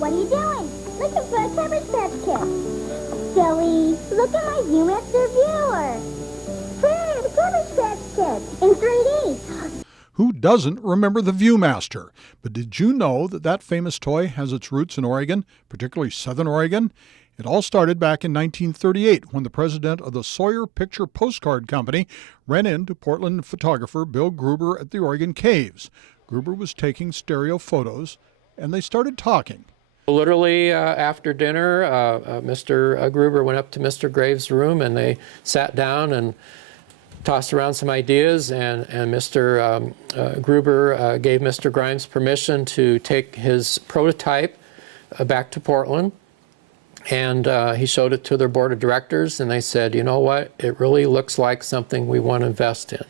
What are you doing? Looking for a Cabbage Patch Kid. Silly. Look at my Viewmaster viewer. Hey, the Cabbage Patch Kid in 3D. Who doesn't remember the Viewmaster? But did you know that that famous toy has its roots in Oregon, particularly Southern Oregon? It all started back in 1938 when the president of the Sawyer Picture Postcard Company ran into Portland photographer Bill Gruber at the Oregon Caves. Gruber was taking stereo photos, and they started talking. Literally after dinner, Mr. Gruber went up to Mr. Graves' room, and they sat down and tossed around some ideas, and Mr. Gruber gave Mr. Grimes permission to take his prototype back to Portland. And he showed it to their board of directors, and they said, you know what, it really looks like something we want to invest in.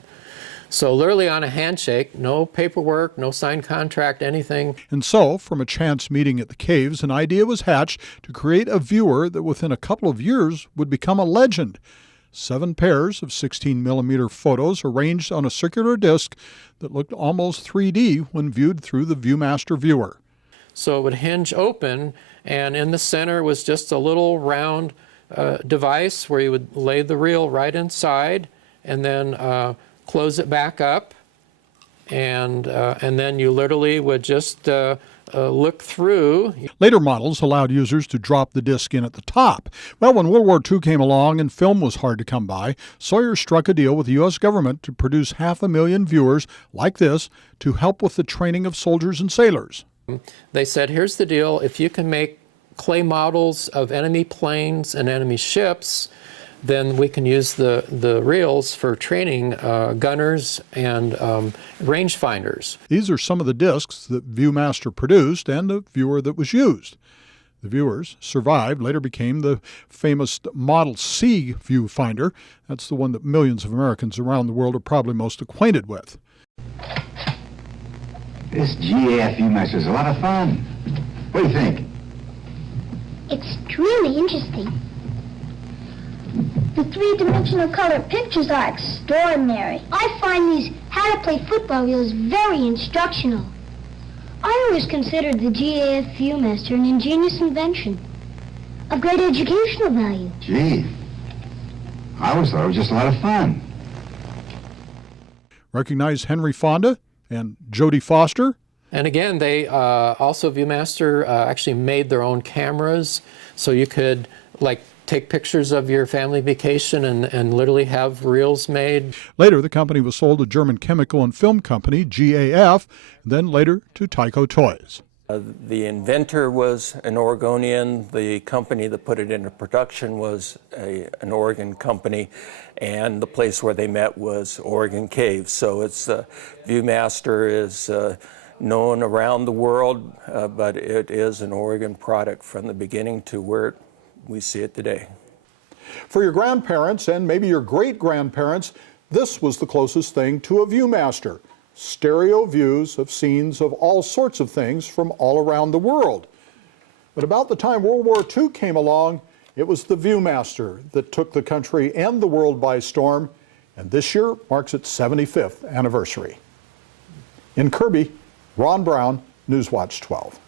So literally on a handshake, no paperwork, no signed contract, anything. And so, from a chance meeting at the Caves, an idea was hatched to create a viewer that within a couple of years would become a legend. 7 pairs of 16-millimeter photos arranged on a circular disc that looked almost 3D when viewed through the Viewmaster viewer. So it would hinge open, and in the center was just a little round device where you would lay the reel right inside and then close it back up, and then you literally would just look through. Later models allowed users to drop the disc in at the top. Well, when World War II came along and film was hard to come by, Sawyer struck a deal with the U.S. government to produce 500,000 viewers like this to help with the training of soldiers and sailors. They said, here's the deal, if you can make clay models of enemy planes and enemy ships, then we can use the reels for training gunners and rangefinders. These are some of the discs that Viewmaster produced and the viewer that was used. The viewers survived, later became the famous Model C viewfinder. That's the one that millions of Americans around the world are probably most acquainted with. This GAF Viewmaster is a lot of fun. What do you think? It's really interesting. The three-dimensional color pictures are extraordinary. I find these how to play football reels very instructional. I always considered the GAF Viewmaster an ingenious invention of great educational value. Gee, I always thought it was just a lot of fun. Recognize Henry Fonda and Jodie Foster? And again, they also, Viewmaster actually made their own cameras, so you could like take pictures of your family vacation and literally have reels made. Later, the company was sold to German chemical and film company GAF, then later to Tyco Toys. The inventor was an Oregonian. The company that put it into production was an Oregon company, and the place where they met was Oregon Caves. So it's Viewmaster is known around the world, but it is an Oregon product from the beginning to where we see it today. For your grandparents and maybe your great-grandparents, this was the closest thing to a Viewmaster. Stereo views of scenes of all sorts of things from all around the world. But about the time World War II came along, it was the Viewmaster that took the country and the world by storm, and this year marks its 75th anniversary. In Kirby, Ron Brown, Newswatch 12.